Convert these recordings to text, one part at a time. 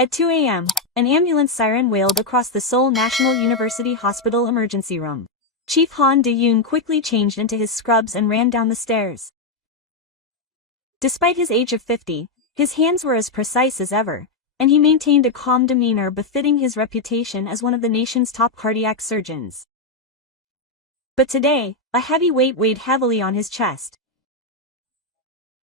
At 2 a.m., an ambulance siren wailed across the Seoul National University Hospital emergency room. Chief Han Do-yoon quickly changed into his scrubs and ran down the stairs. Despite his age of 50, his hands were as precise as ever, and he maintained a calm demeanor befitting his reputation as one of the nation's top cardiac surgeons. But today, a heavy weight weighed heavily on his chest.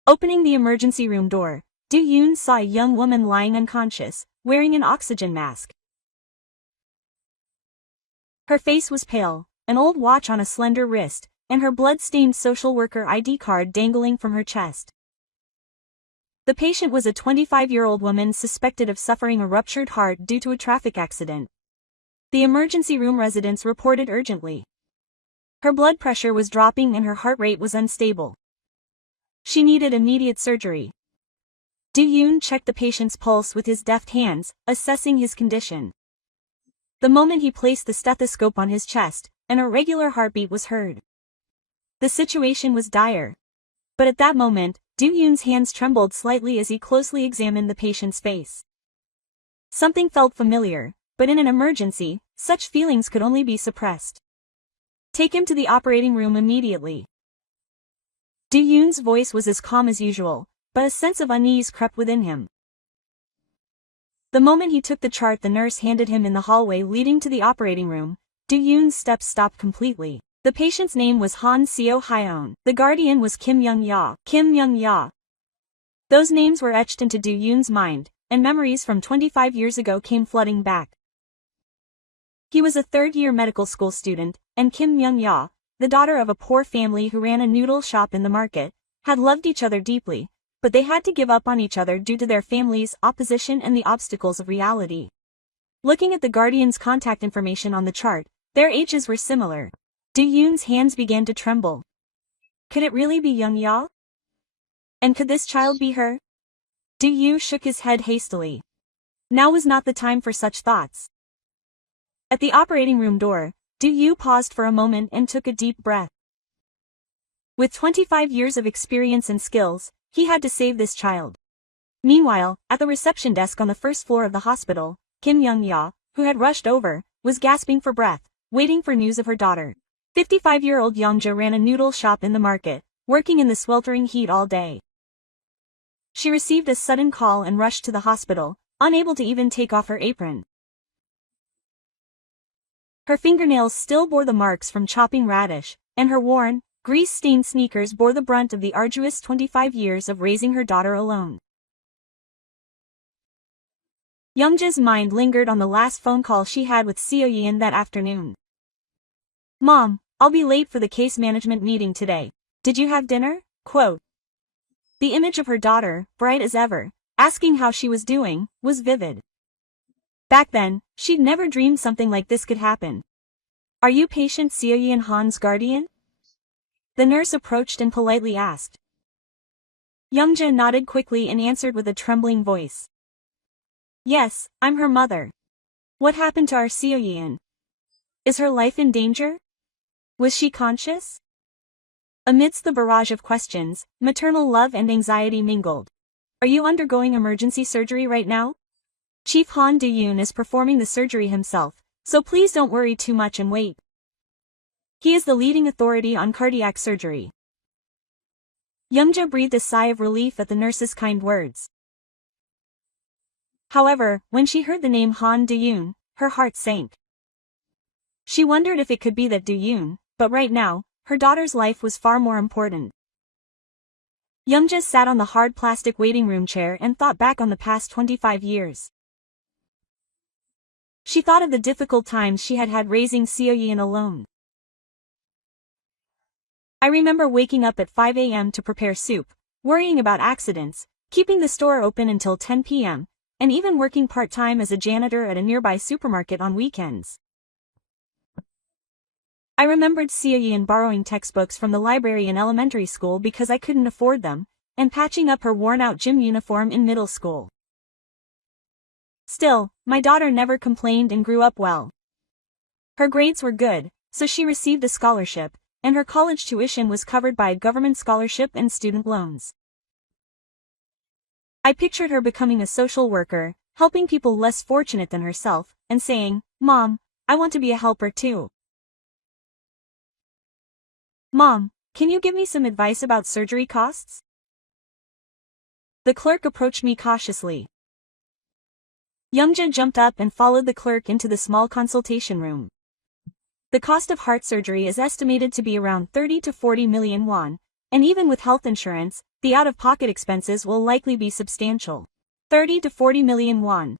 Opening the emergency room door, Do-yoon saw a young woman lying unconscious, wearing an oxygen mask. Her face was pale, an old watch on a slender wrist, and her blood-stained social worker ID card dangling from her chest. The patient was a 25-year-old woman suspected of suffering a ruptured heart due to a traffic accident. The emergency room residents reported urgently. Her blood pressure was dropping and her heart rate was unstable. She needed immediate surgery. Do-yoon checked the patient's pulse with his deft hands, assessing his condition. The moment he placed the stethoscope on his chest, an irregular heartbeat was heard. The situation was dire. But at that moment, Do-yoon's hands trembled slightly as he closely examined the patient's face. Something felt familiar, but in an emergency, such feelings could only be suppressed. Take him to the operating room immediately. Do-yoon's voice was as calm as usual, but a sense of unease crept within him. The moment he took the chart the nurse handed him in the hallway leading to the operating room, Do-yoon's steps stopped completely. The patient's name was Han Seo-hyun. The guardian was Kim Young-ya. Kim Young-ya. Those names were etched into Do-yoon's mind, and memories from 25 years ago came flooding back. He was a third-year medical school student, and Kim Young-ya, the daughter of a poor family who ran a noodle shop in the market, had loved each other deeply, but they had to give up on each other due to their family's opposition and the obstacles of reality. Looking at the guardian's contact information on the chart, their ages were similar. Do-yoon's hands began to tremble. Could it really be Young-ya? And could this child be her? Do-yoon shook his head hastily. Now was not the time for such thoughts. At the operating room door, Do-yoon paused for a moment and took a deep breath. With 25 years of experience and skills, he had to save this child. Meanwhile, at the reception desk on the first floor of the hospital, Kim Young-ya, who had rushed over, was gasping for breath, waiting for news of her daughter. 55-year-old Young-ja ran a noodle shop in the market, working in the sweltering heat all day. She received a sudden call and rushed to the hospital, unable to even take off her apron. Her fingernails still bore the marks from chopping radish, and her worn, grease-stained sneakers bore the brunt of the arduous 25 years of raising her daughter alone. Young-ja's mind lingered on the last phone call she had with Seo-yeon that afternoon. "Mom, I'll be late for the case management meeting today. Did you have dinner?" Quote. The image of her daughter, bright as ever, asking how she was doing, was vivid. Back then, she'd never dreamed something like this could happen. "Are you patient Seo-yeon Han's guardian?" The nurse approached and politely asked. Young-ja nodded quickly and answered with a trembling voice. "Yes, I'm her mother. What happened to our Seo-yeon? Is her life in danger? Was she conscious?" Amidst the barrage of questions, maternal love and anxiety mingled. "Are you undergoing emergency surgery right now? Chief Han Do-yoon is performing the surgery himself, so please don't worry too much and wait. He is the leading authority on cardiac surgery." Young-ja breathed a sigh of relief at the nurse's kind words. However, when she heard the name Han Do-yoon, her heart sank. She wondered if it could be that Do-yoon, but right now, her daughter's life was far more important. Young-ja sat on the hard plastic waiting room chair and thought back on the past 25 years. She thought of the difficult times she had had raising Seo-yeon alone. "I remember waking up at 5 a.m. to prepare soup, worrying about accidents, keeping the store open until 10 p.m., and even working part-time as a janitor at a nearby supermarket on weekends. I remembered Seo-yeon borrowing textbooks from the library in elementary school because I couldn't afford them, and patching up her worn-out gym uniform in middle school. Still, my daughter never complained and grew up well. Her grades were good, so she received a scholarship, and her college tuition was covered by a government scholarship and student loans. I pictured her becoming a social worker, helping people less fortunate than herself, and saying, "Mom, I want to be a helper too. Mom, can you give me some advice about surgery costs?" The clerk approached me cautiously. Youngja jumped up and followed the clerk into the small consultation room. The cost of heart surgery is estimated to be around 30 to 40 million won, and even with health insurance, the out-of-pocket expenses will likely be substantial. 30 to 40 million won.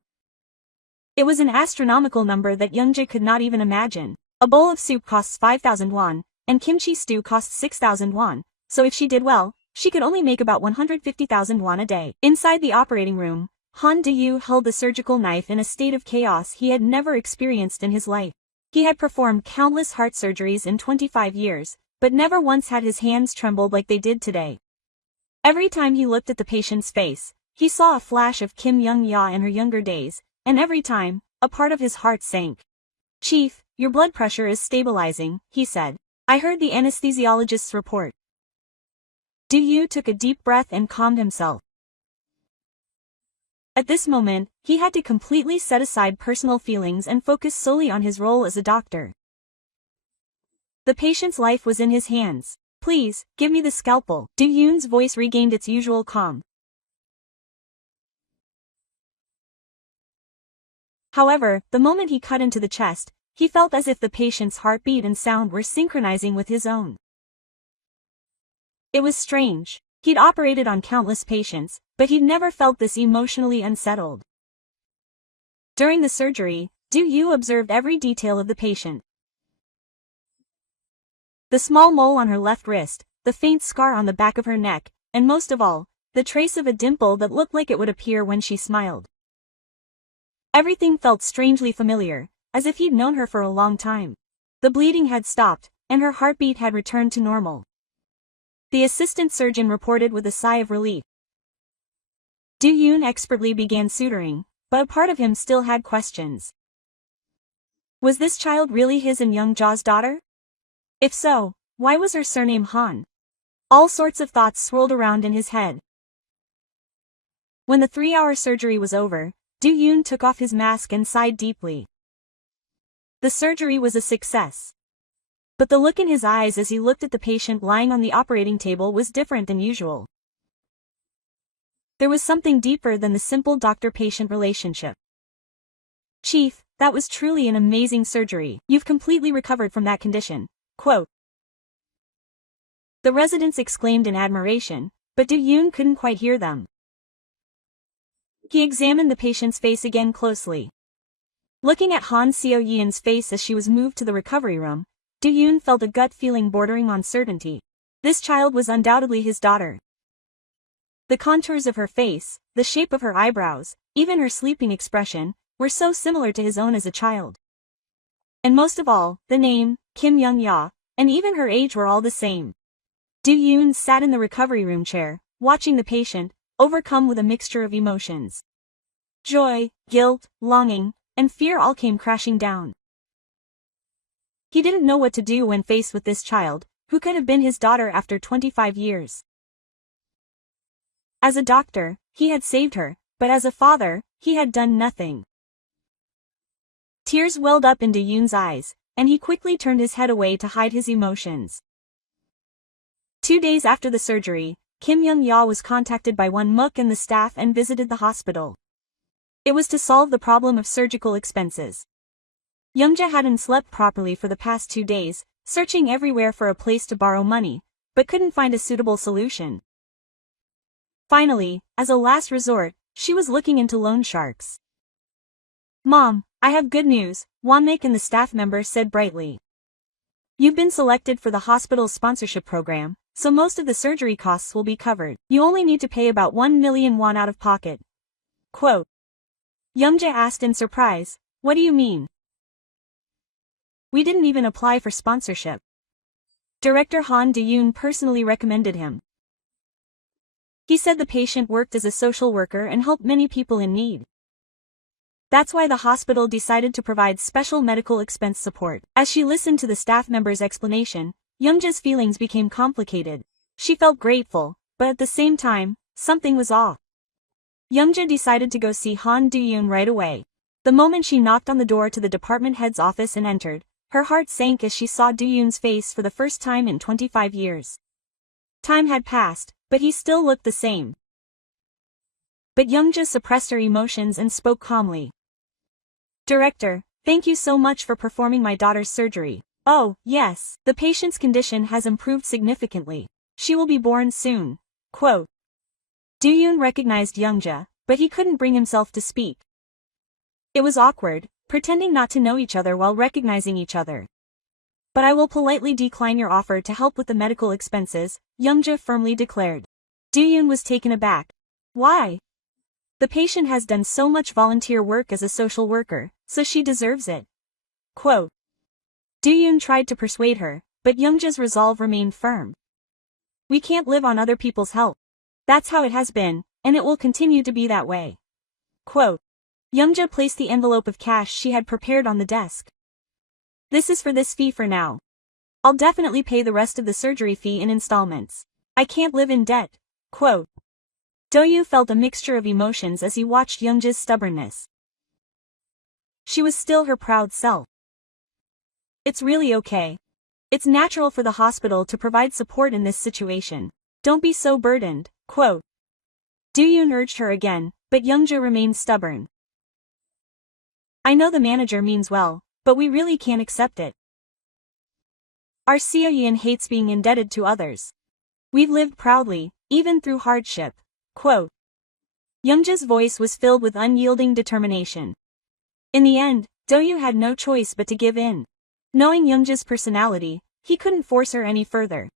It was an astronomical number that Youngja could not even imagine. A bowl of soup costs 5,000 won, and kimchi stew costs 6,000 won, so if she did well, she could only make about 150,000 won a day. Inside the operating room, Han Du held the surgical knife in a state of chaos he had never experienced in his life. He had performed countless heart surgeries in 25 years, but never once had his hands trembled like they did today. Every time he looked at the patient's face, he saw a flash of Kim Young-ya in her younger days, and every time, a part of his heart sank. "Chief, your blood pressure is stabilizing," he said. "I heard the anesthesiologist's report." Du took a deep breath and calmed himself. At this moment, he had to completely set aside personal feelings and focus solely on his role as a doctor. The patient's life was in his hands. "Please, give me the scalpel." Du-yoon's voice regained its usual calm. However, the moment he cut into the chest, he felt as if the patient's heartbeat and sound were synchronizing with his own. It was strange. He'd operated on countless patients, but he'd never felt this emotionally unsettled. During the surgery, Du observed every detail of the patient. The small mole on her left wrist, the faint scar on the back of her neck, and most of all, the trace of a dimple that looked like it would appear when she smiled. Everything felt strangely familiar, as if he'd known her for a long time. The bleeding had stopped, and her heartbeat had returned to normal. The assistant surgeon reported with a sigh of relief. Du-yoon expertly began suturing, but a part of him still had questions. Was this child really his and Young-ja's daughter? If so, why was her surname Han? All sorts of thoughts swirled around in his head. When the 3-hour surgery was over, Du-yoon took off his mask and sighed deeply. The surgery was a success. But the look in his eyes as he looked at the patient lying on the operating table was different than usual. There was something deeper than the simple doctor-patient relationship. "Chief, that was truly an amazing surgery. You've completely recovered from that condition." Quote. The residents exclaimed in admiration, but Du-yoon couldn't quite hear them. He examined the patient's face again closely. Looking at Han Seo-yeon's face as she was moved to the recovery room, Du-yoon felt a gut feeling bordering on certainty. This child was undoubtedly his daughter. The contours of her face, the shape of her eyebrows, even her sleeping expression, were so similar to his own as a child. And most of all, the name, Kim Young-ya, and even her age were all the same. Du-yoon sat in the recovery room chair, watching the patient, overcome with a mixture of emotions. Joy, guilt, longing, and fear all came crashing down. He didn't know what to do when faced with this child, who could have been his daughter after 25 years. As a doctor, he had saved her, but as a father, he had done nothing. Tears welled up into Yoon's eyes, and he quickly turned his head away to hide his emotions. 2 days after the surgery, Kim Young-ya was contacted by Won Mook and the staff and visited the hospital. It was to solve the problem of surgical expenses. Youngja hadn't slept properly for the past 2 days, searching everywhere for a place to borrow money, but couldn't find a suitable solution. Finally, as a last resort, she was looking into loan sharks. "Mom, I have good news," Won-mook and the staff member said brightly. "You've been selected for the hospital's sponsorship program, so most of the surgery costs will be covered. You only need to pay about 1 million won out of pocket." Quote. Youngja asked in surprise, "What do you mean? We didn't even apply for sponsorship. Director Han Du-yoon personally recommended him. He said the patient worked as a social worker and helped many people in need. That's why the hospital decided to provide special medical expense support." As she listened to the staff member's explanation, Youngja's feelings became complicated. She felt grateful, but at the same time, something was off. Youngja decided to go see Han Do-yoon right away. The moment she knocked on the door to the department head's office and entered, her heart sank as she saw Do-yoon's face for the first time in 25 years. Time had passed, but he still looked the same. But Youngja suppressed her emotions and spoke calmly. "Director, thank you so much for performing my daughter's surgery. Oh, yes, the patient's condition has improved significantly. She will be born soon." Quote. Do-yoon recognized Youngja, but he couldn't bring himself to speak. It was awkward, pretending not to know each other while recognizing each other. "But I will politely decline your offer to help with the medical expenses," Youngja firmly declared. Do-yoon was taken aback. "Why? The patient has done so much volunteer work as a social worker, so she deserves it." Quote. Do-yoon tried to persuade her, but Youngja's resolve remained firm. "We can't live on other people's help. That's how it has been, and it will continue to be that way." Quote. Youngja placed the envelope of cash she had prepared on the desk. "This is for this fee for now. I'll definitely pay the rest of the surgery fee in installments. I can't live in debt." Quote. Do-yoon felt a mixture of emotions as he watched Youngja's stubbornness. She was still her proud self. "It's really okay. It's natural for the hospital to provide support in this situation. Don't be so burdened." Quote. Do-yoon urged her again, but Youngja remained stubborn. "I know the manager means well, but we really can't accept it. Our Seoyeon hates being indebted to others. We've lived proudly, even through hardship." Quote. Youngja's voice was filled with unyielding determination. In the end, Do-yoon had no choice but to give in. Knowing Youngja's personality, he couldn't force her any further.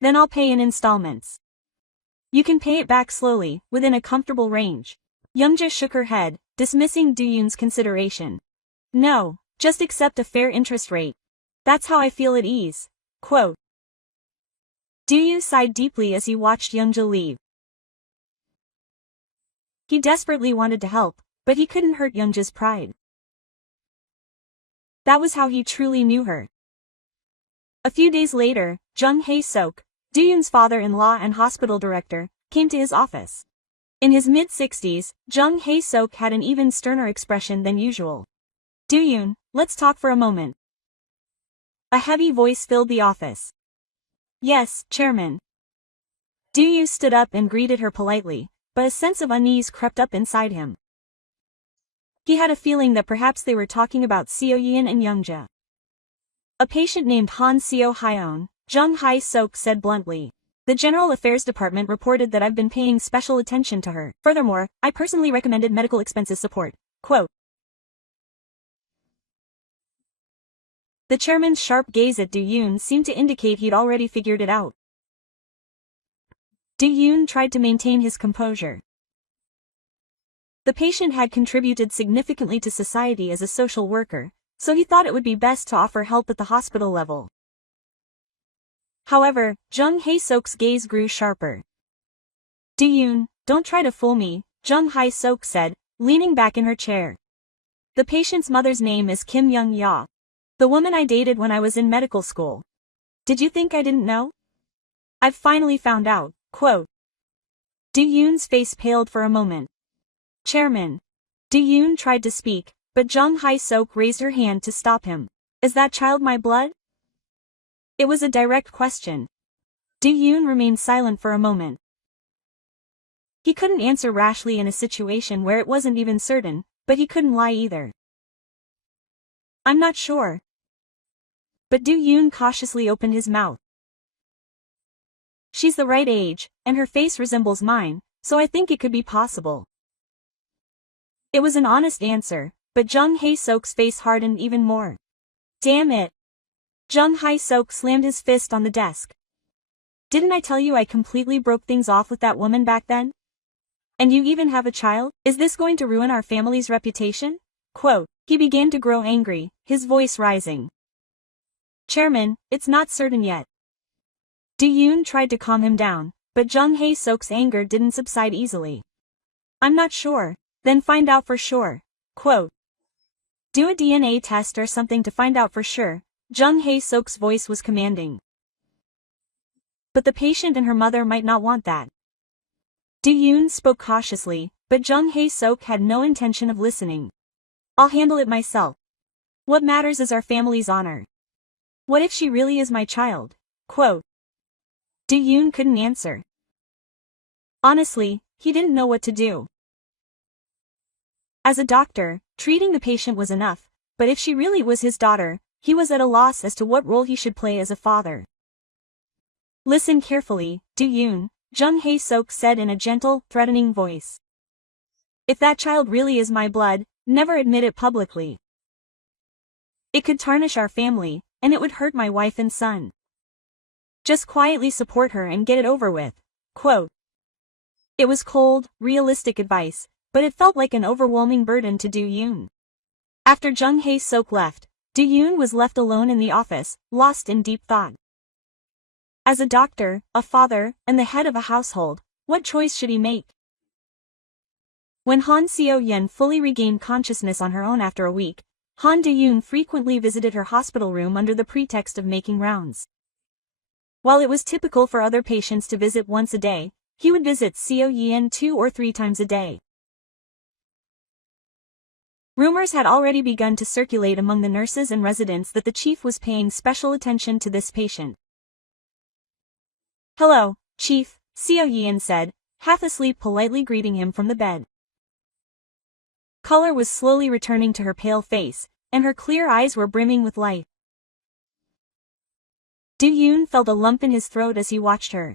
"Then I'll pay in installments. You can pay it back slowly, within a comfortable range." Youngja shook her head, dismissing Do-yoon's consideration. "No, just accept a fair interest rate. That's how I feel at ease." Quote. Do-yoon sighed deeply as he watched Youngja leave. He desperately wanted to help, but he couldn't hurt Youngja's pride. That was how he truly knew her. A few days later, Jung Hae-sok, Do-yoon's father-in-law and hospital director, came to his office. In his mid-60s, Jung Hae-sok had an even sterner expression than usual. "Do-yoon, let's talk for a moment." A heavy voice filled the office. "Yes, Chairman." Do-yoon stood up and greeted her politely, but a sense of unease crept up inside him. He had a feeling that perhaps they were talking about Seoyeon and Youngja. "A patient named Han Seo-hyeon," Jung Hae-sok said bluntly. "The General Affairs Department reported that I've been paying special attention to her. Furthermore, I personally recommended medical expenses support." Quote. The chairman's sharp gaze at Do-yoon seemed to indicate he'd already figured it out. Do-yoon tried to maintain his composure. The patient had contributed significantly to society as a social worker, so he thought it would be best to offer help at the hospital level. However, Jung Hae-sok's gaze grew sharper. "Do-yoon, don't try to fool me," Jung Hae-sok said, leaning back in her chair. "The patient's mother's name is Kim Young-ya. The woman I dated when I was in medical school. Did you think I didn't know? I've finally found out." Quote. Do-yoon's face paled for a moment. "Chairman." Do-yoon tried to speak, but Jung Hae-sok raised her hand to stop him. "Is that child my blood?" It was a direct question. Do-yoon remained silent for a moment. He couldn't answer rashly in a situation where it wasn't even certain, but he couldn't lie either. "I'm not sure." But Do-yoon cautiously opened his mouth. "She's the right age, and her face resembles mine, so I think it could be possible." It was an honest answer, but Jung Hae-sok's face hardened even more. "Damn it." Jung Hae-sok slammed his fist on the desk. "Didn't I tell you I completely broke things off with that woman back then? And you even have a child? Is this going to ruin our family's reputation?" Quote. He began to grow angry, his voice rising. "Chairman, it's not certain yet." Do-yoon tried to calm him down, but Jung Hae-sok's anger didn't subside easily. "I'm not sure." "Then find out for sure." Quote. "Do a DNA test or something to find out for sure," Jung Hae-sok's voice was commanding. "But the patient and her mother might not want that." Do-yoon spoke cautiously, but Jung Hae-sok had no intention of listening. I'll handle it myself. What matters is our family's honor. What if she really is my child? Quote. Do-yoon couldn't answer. Honestly, he didn't know what to do. As a doctor, treating the patient was enough, but if she really was his daughter, he was at a loss as to what role he should play as a father. Listen carefully, Do-yoon, Jung Hae-sok said in a gentle, threatening voice. If that child really is my blood, never admit it publicly. It could tarnish our family, and it would hurt my wife and son. Just quietly support her and get it over with. Quote. It was cold, realistic advice, but it felt like an overwhelming burden to Do-yoon. After Jung Hae-sok left, Do-yoon was left alone in the office, lost in deep thought. As a doctor, a father, and the head of a household, what choice should he make? When Han Seo-yen fully regained consciousness on her own after a week, Han Do-yoon frequently visited her hospital room under the pretext of making rounds. While it was typical for other patients to visit once a day, he would visit Seo-yen 2 or 3 times a day. Rumors had already begun to circulate among the nurses and residents that the chief was paying special attention to this patient. Hello, Chief, Seo-yen said, half asleep, politely greeting him from the bed. Color was slowly returning to her pale face, and her clear eyes were brimming with light. Do-yoon felt a lump in his throat as he watched her.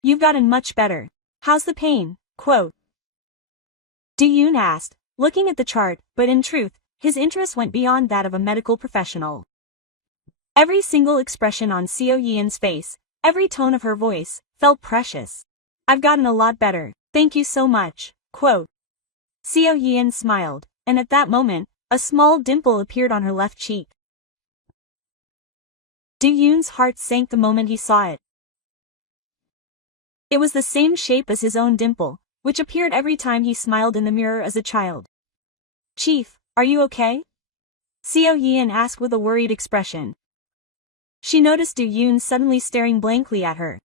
You've gotten much better. How's the pain? Quote. Do-yoon asked, looking at the chart, but in truth, his interest went beyond that of a medical professional. Every single expression on Seo-yen's face, every tone of her voice, felt precious. I've gotten a lot better, thank you so much. Quote. Seo-yen smiled, and at that moment, a small dimple appeared on her left cheek. Do-yoon's heart sank the moment he saw it. It was the same shape as his own dimple, which appeared every time he smiled in the mirror as a child. Chief, are you okay? Seo-yen asked with a worried expression. She noticed Do-yoon suddenly staring blankly at her.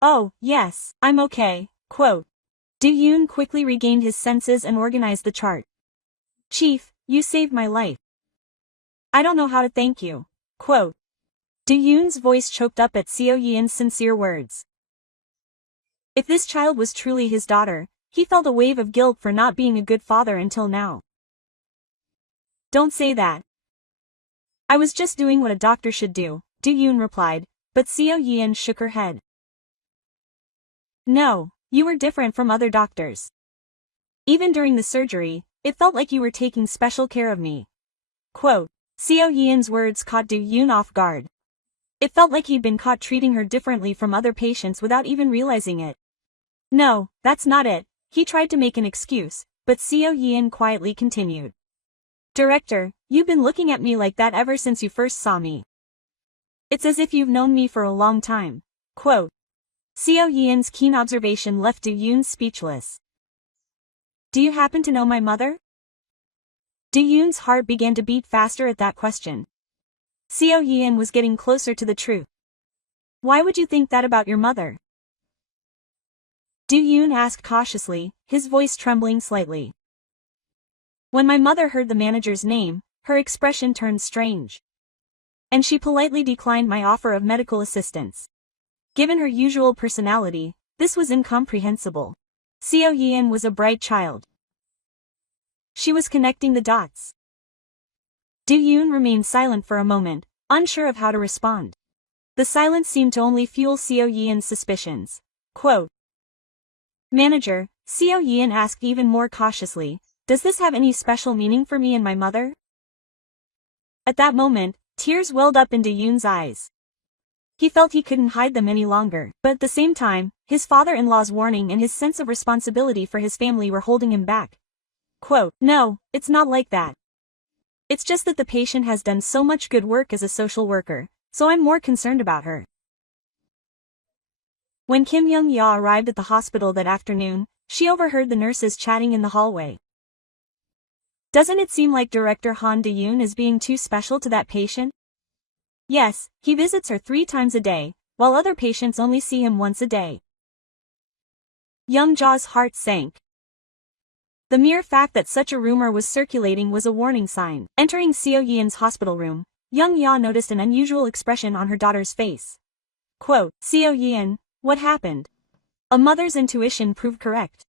Oh, yes, I'm okay. Quote. Do-yoon quickly regained his senses and organized the chart. Chief, you saved my life. I don't know how to thank you. Quote. Do-yoon's voice choked up at Seo-yen's sincere words. If this child was truly his daughter, he felt a wave of guilt for not being a good father until now. Don't say that. I was just doing what a doctor should do, Do-yoon replied, but Seo-yen shook her head. No, you were different from other doctors. Even during the surgery, it felt like you were taking special care of me. Quote. Seo-yen's words caught Do-yoon off guard. It felt like he'd been caught treating her differently from other patients without even realizing it. No, that's not it, he tried to make an excuse, but Seo-yen quietly continued. Director, you've been looking at me like that ever since you first saw me. It's as if you've known me for a long time. Quote. Seo-yen's keen observation left Do-yoon speechless. Do you happen to know my mother? Do-yoon's heart began to beat faster at that question. Seo-yen was getting closer to the truth. Why would you think that about your mother? Do-yoon asked cautiously, his voice trembling slightly. When my mother heard the manager's name, her expression turned strange. And she politely declined my offer of medical assistance. Given her usual personality, this was incomprehensible. Seo-yen was a bright child. She was connecting the dots. Do-yoon remained silent for a moment, unsure of how to respond. The silence seemed to only fuel Seo-yen's suspicions. Quote. Manager, Seo-yen asked even more cautiously, does this have any special meaning for me and my mother? At that moment, tears welled up in Do-yoon's eyes. He felt he couldn't hide them any longer, but at the same time, his father-in-law's warning and his sense of responsibility for his family were holding him back. Quote. No, it's not like that. It's just that the patient has done so much good work as a social worker, so I'm more concerned about her. When Kim Young-ya arrived at the hospital that afternoon, she overheard the nurses chatting in the hallway. Doesn't it seem like Director Han Do-yoon is being too special to that patient? Yes, he visits her 3 times a day, while other patients only see him once a day. Young Ja's heart sank. The mere fact that such a rumor was circulating was a warning sign. Entering Seo Yeon's hospital room, Young Ya noticed an unusual expression on her daughter's face. Quote, Seo Yeon, what happened? A mother's intuition proved correct.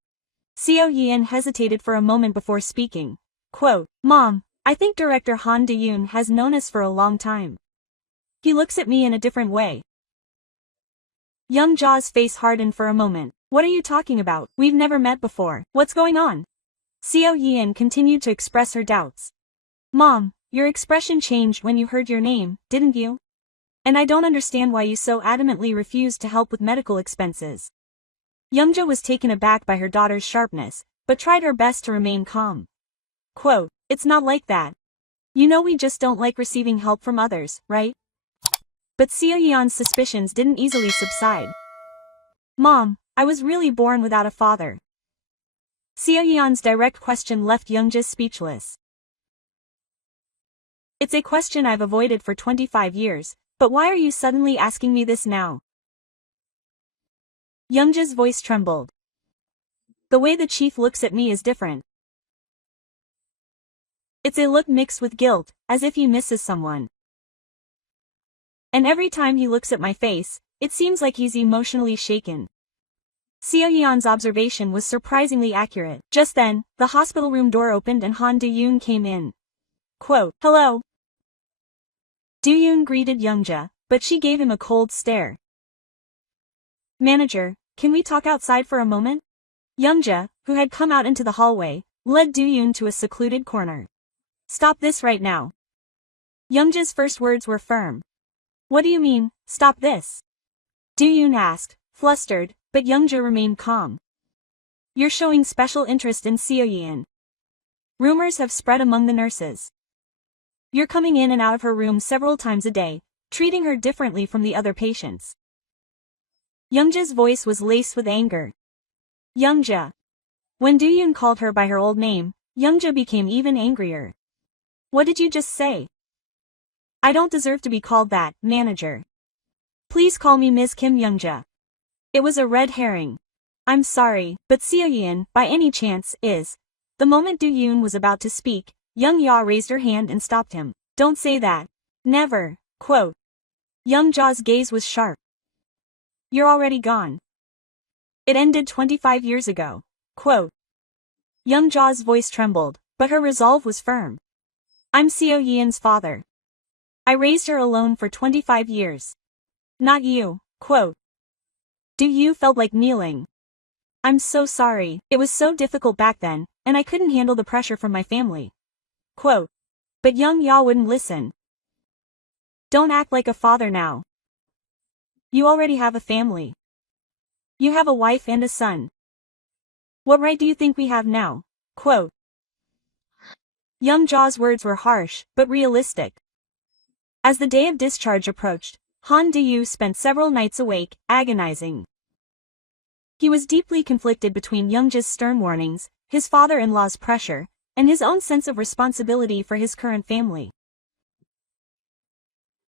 Seo Yeon hesitated for a moment before speaking. Quote, Mom, I think director Han Do-yoon has known us for a long time. He looks at me in a different way. Young Ja's face hardened for a moment. What are you talking about? We've never met before. What's going on? Seo Yeon continued to express her doubts. Mom, your expression changed when you heard your name, didn't you? And I don't understand why you so adamantly refused to help with medical expenses. Youngja was taken aback by her daughter's sharpness, but tried her best to remain calm. Quote, it's not like that. You know we just don't like receiving help from others, right? But Seo Yeon's suspicions didn't easily subside. Mom, I was really born without a father. Seo Yeon's direct question left Youngja speechless. It's a question I've avoided for 25 years, but why are you suddenly asking me this now? Youngja's voice trembled. The way the chief looks at me is different. It's a look mixed with guilt, as if he misses someone. And every time he looks at my face, it seems like he's emotionally shaken. Seo Yeon's observation was surprisingly accurate. Just then, the hospital room door opened and Han Do-yoon came in. Quote, hello. Do-yoon greeted Youngja, but she gave him a cold stare. Manager, can we talk outside for a moment? Youngja, who had come out into the hallway, led Do-yoon to a secluded corner. Stop this right now. Youngja's first words were firm. What do you mean, stop this? Do-yoon asked, flustered, but Youngja remained calm. You're showing special interest in Seo Yeon. Rumors have spread among the nurses. You're coming in and out of her room several times a day, treating her differently from the other patients. Youngja's voice was laced with anger. Youngja. When Do-yoon called her by her old name, Youngja became even angrier. What did you just say? I don't deserve to be called that, manager. Please call me Ms. Kim Youngja. It was a red herring. I'm sorry, but Seo Yeon, by any chance, is. The moment Do-yoon was about to speak, Young Ya raised her hand and stopped him. Don't say that. Never. Quote. Young Ja's gaze was sharp. You're already gone. It ended 25 years ago. Quote. Young Ja's voice trembled, but her resolve was firm. I'm Seo Yeon's father. I raised her alone for 25 years. Not you. Quote. Do-you felt like kneeling? I'm so sorry, it was so difficult back then, and I couldn't handle the pressure from my family. Quote. But Young Ya wouldn't listen. Don't act like a father now. You already have a family. You have a wife and a son. What right do you think we have now? Quote. Young Ja's words were harsh, but realistic. As the day of discharge approached, Han Do-yoon spent several nights awake, agonizing. He was deeply conflicted between Youngja's stern warnings, his father-in-law's pressure, and his own sense of responsibility for his current family.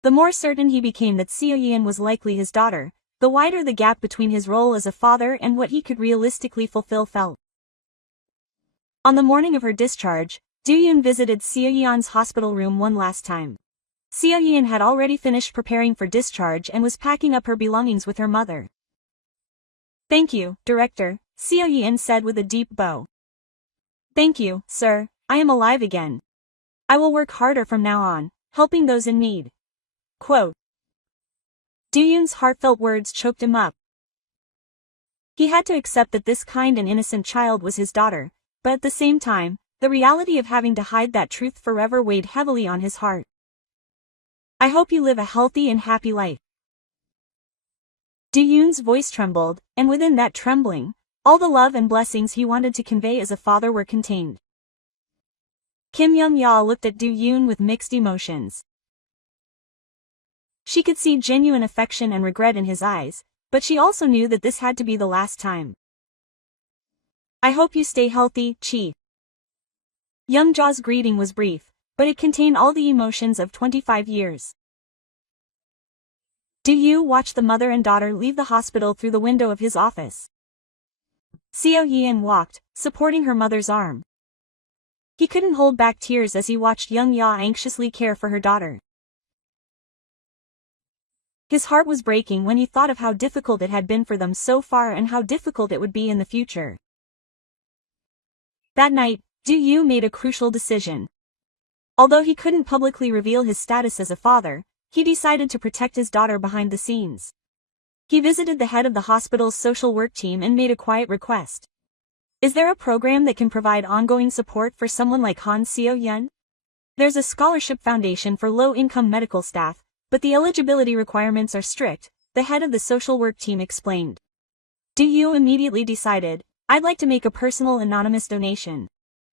The more certain he became that Seo Yeon was likely his daughter, the wider the gap between his role as a father and what he could realistically fulfill felt. On the morning of her discharge, Do-yoon visited Seo Yeon's hospital room one last time. Seo Yeon had already finished preparing for discharge and was packing up her belongings with her mother. Thank you, Director, Seo Yeon said with a deep bow. Thank you, sir, I am alive again. I will work harder from now on, helping those in need. Quote. Do-yoon's heartfelt words choked him up. He had to accept that this kind and innocent child was his daughter, but at the same time, the reality of having to hide that truth forever weighed heavily on his heart. I hope you live a healthy and happy life. Do-yoon's voice trembled, and within that trembling, all the love and blessings he wanted to convey as a father were contained. Kim Young-ya looked at Do-yoon with mixed emotions. She could see genuine affection and regret in his eyes, but she also knew that this had to be the last time. I hope you stay healthy, Chief. Young Ja's greeting was brief, but it contained all the emotions of 25 years. Do-yoon watched the mother and daughter leave the hospital through the window of his office. Seo-yeon walked, supporting her mother's arm. He couldn't hold back tears as he watched young Ya anxiously care for her daughter. His heart was breaking when he thought of how difficult it had been for them so far and how difficult it would be in the future. That night, Do-yoo made a crucial decision. Although he couldn't publicly reveal his status as a father, he decided to protect his daughter behind the scenes. He visited the head of the hospital's social work team and made a quiet request. Is there a program that can provide ongoing support for someone like Han Seo-yeon? There's a scholarship foundation for low-income medical staff, but the eligibility requirements are strict, the head of the social work team explained. Do-yoo immediately decided, I'd like to make a personal anonymous donation.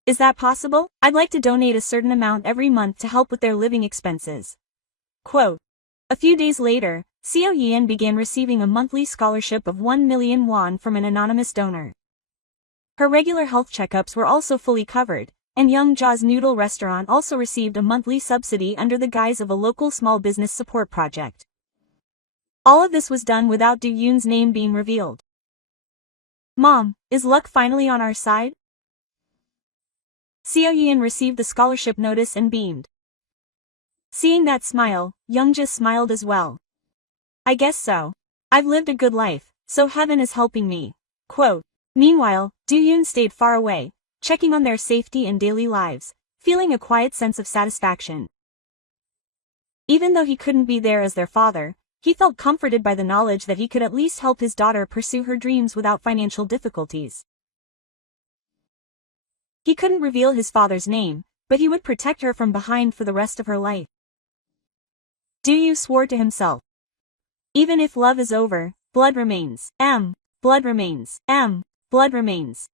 Is that possible? I'd like to donate a certain amount every month to help with their living expenses. Quote. A few days later, Seo-yeon began receiving a monthly scholarship of 1 million won from an anonymous donor. Her regular health checkups were also fully covered, and Young Ja's noodle restaurant also received a monthly subsidy under the guise of a local small business support project. All of this was done without Do-yoon's name being revealed. Mom, is luck finally on our side? Seo-yeon received the scholarship notice and beamed. Seeing that smile, Young-ja smiled as well. I guess so. I've lived a good life, so heaven is helping me. Quote. Meanwhile, Do-yoon stayed far away, checking on their safety and daily lives, feeling a quiet sense of satisfaction. Even though he couldn't be there as their father, he felt comforted by the knowledge that he could at least help his daughter pursue her dreams without financial difficulties. He couldn't reveal his father's name, but he would protect her from behind for the rest of her life. Do-yoo swore to himself. Even if love is over, blood remains. Blood remains. Blood remains.